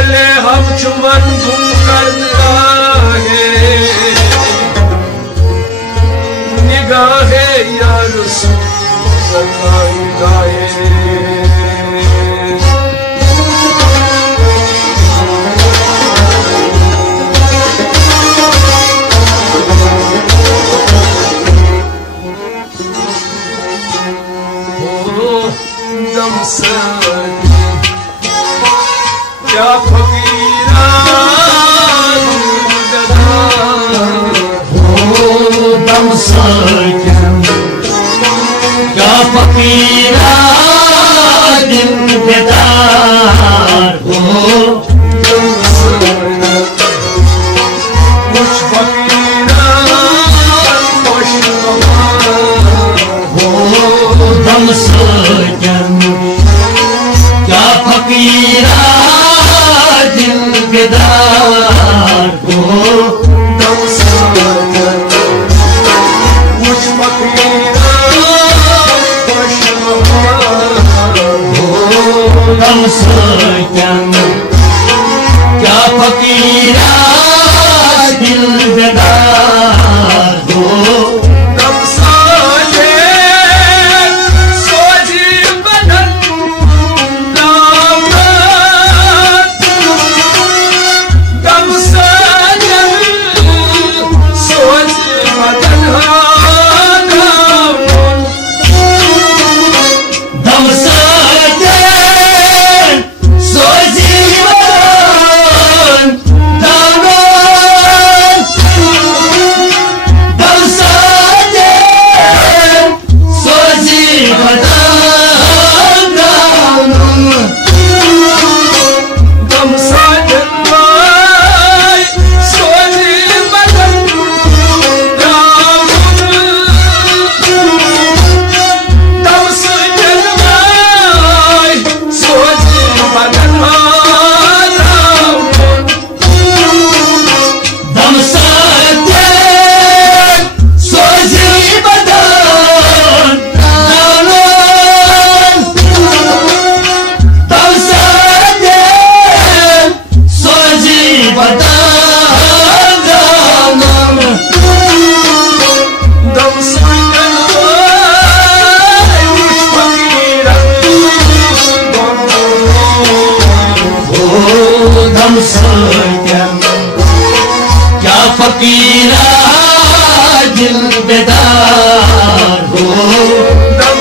गले हम चुमन घूम कर निगाहे निगाहे या रसूल गाए क्या फकीरा दम क्या फकीरा दिल बेदार हो कुछ फकीरा खुश हो दम क्या फकीरा दिल बेदार हो दम कुछ फकीरा खुश हो दम क्या फकीरा दिल बेदार हो क्या फकीरा दिल बेदार हो दम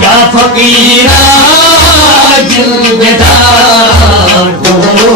क्या फकीरा दिल बेदार हो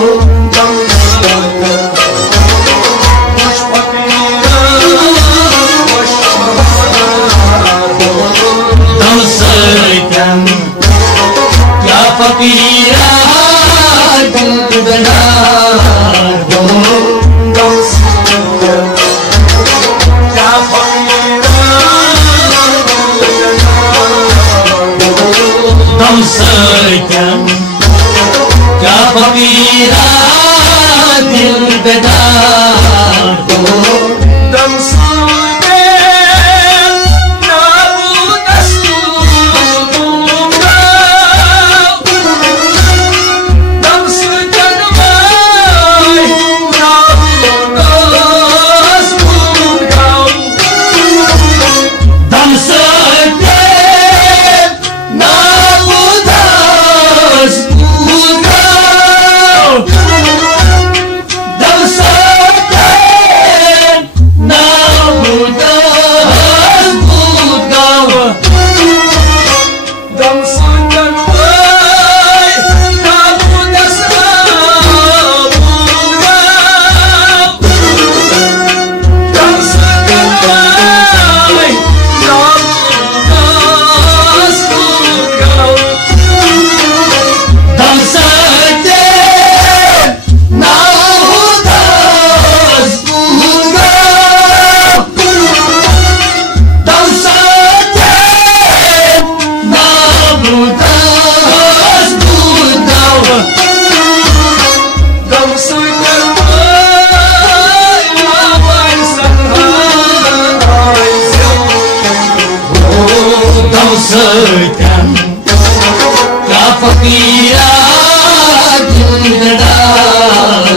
फकीरा जिंददार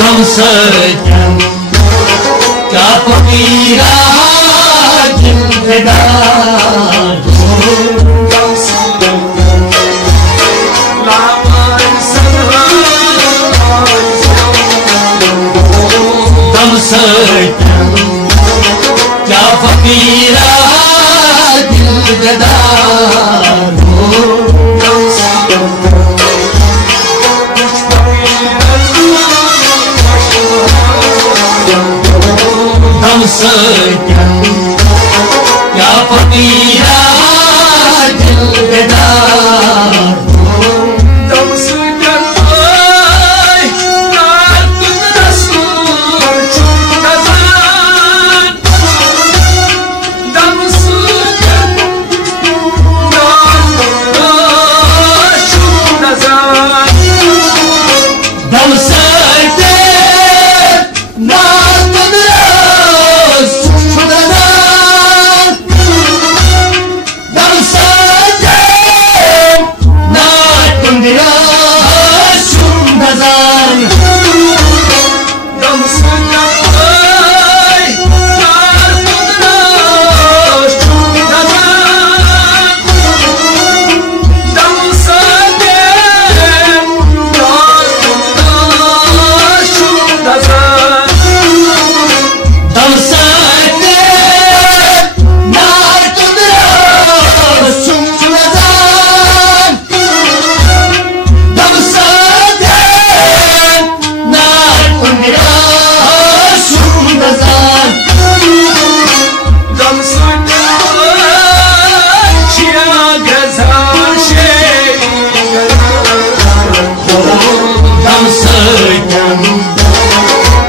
दम सजन क्या फकीरा जिंददार दम सजन क्या फकीरा जिंददार दम सजन क्या फकीरा जिंददार दम सजन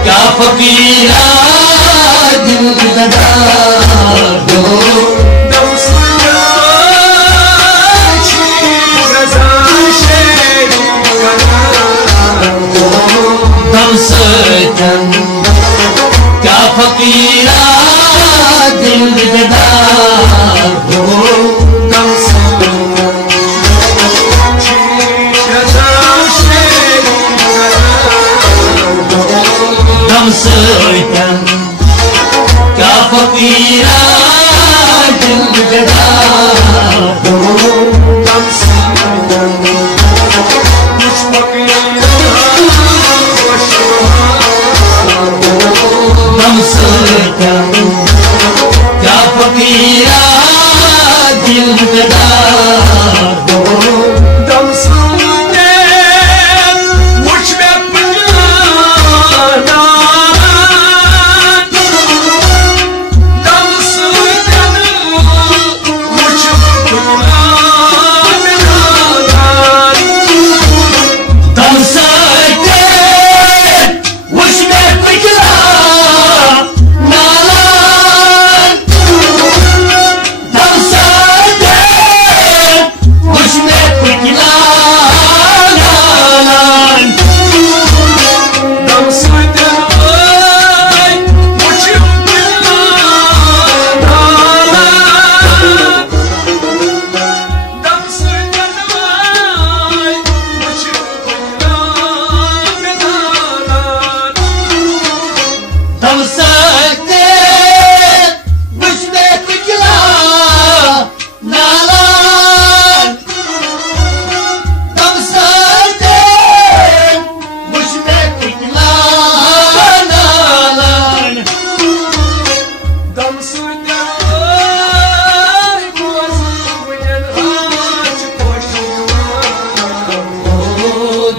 क्या फकीरा जिंददार दम सजन क्या फकीरा जिंददार दम सजन क्या फकीरा जिंददार दम सजन कुछ दम सजन क्या फकीरा जिंददार दम सुने मुझ में पुराना दम सुने मुझ पुराना दम सजन मुझ में पिघला नालान दम सजन मुझ में पिघला नालान दम सुने मुझ पुराना दम सुने मुझ पुराना दम सजन मुझ में पिघला नालान दम सजन मुझ में पिघला नालान दम सुने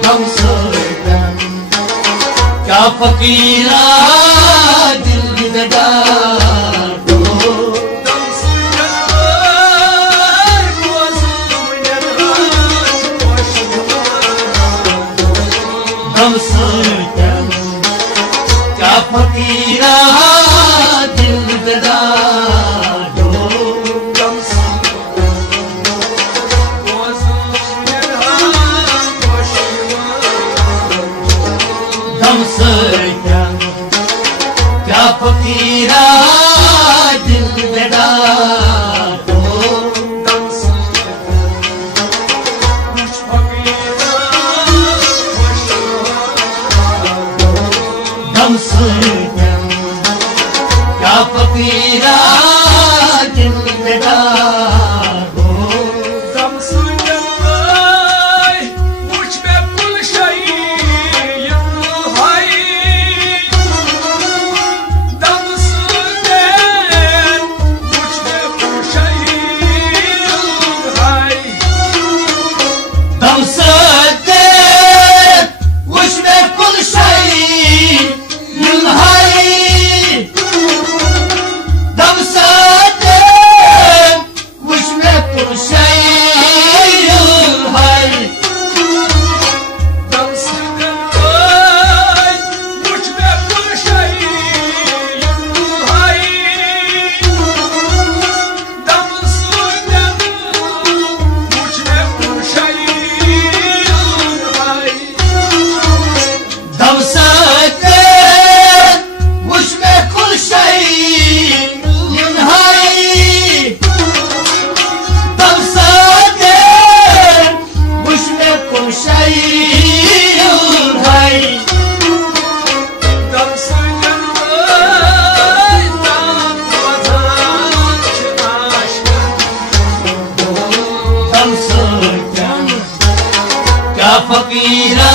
दम सजन क्या फकीरा जिंददार दम सजन क्या फकीरा जिंददार दम सजन सजन क्या फकीरा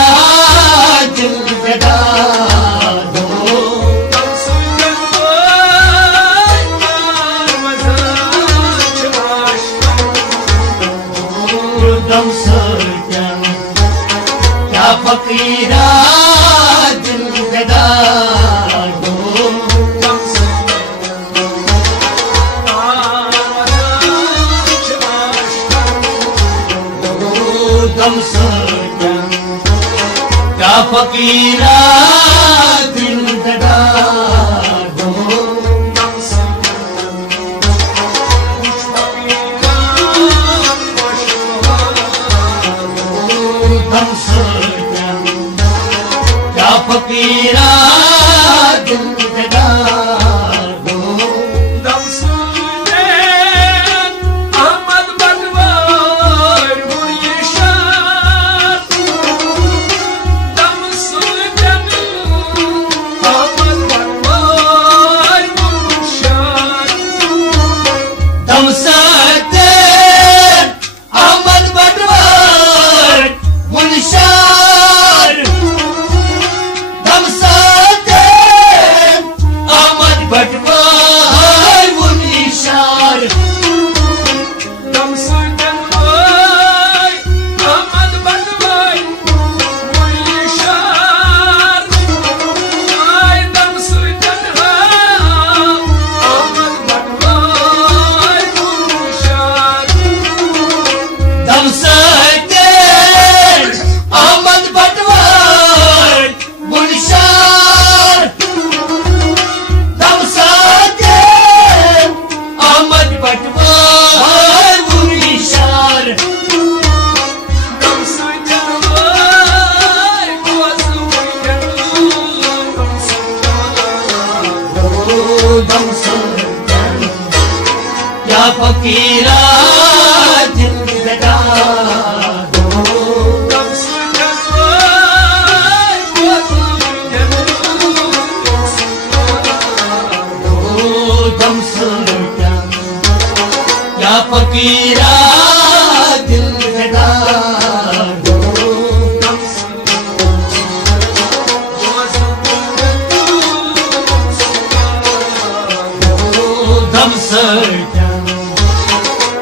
दिल लगा दो दम सजन क्या फकीरा दिल लगा दो दम सजन क्या फकीरा दिल लगा दो दम सजन क्या फकीरा दिल लगा दो दम सजन अहमद बनवार मुर्शिद दम सजन अहमद बनवार मुर्शिद दम सजन अहमद बनवार मुनशार दम सजन अहमद बनवार मुनशार दम सजन अहमद बनवार मुर्शिद दम सजन अहमद बनवार मुर्शिद दम सजन अहमद बनवार मुनशार दम सजन अहमद बनवार मुनशार दम सजन दम सजन क्या फकीरा दिल लगा दो दम सजन दम सजन क्या फकीरा दिल लगा दो दम सजन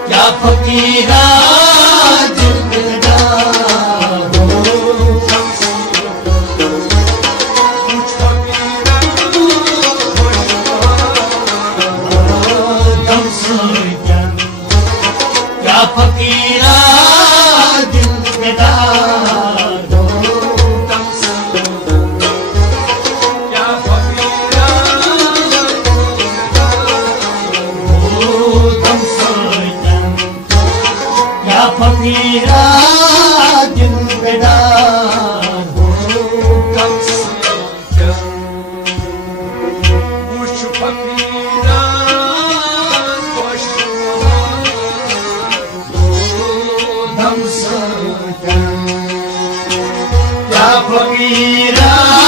क्या फकीरा दिल लगा दो दम सजन क्या फकीरा दिल लगा दो दम सजन क्या फकीरा दिल लगा दो दम सजन क्या फकीरा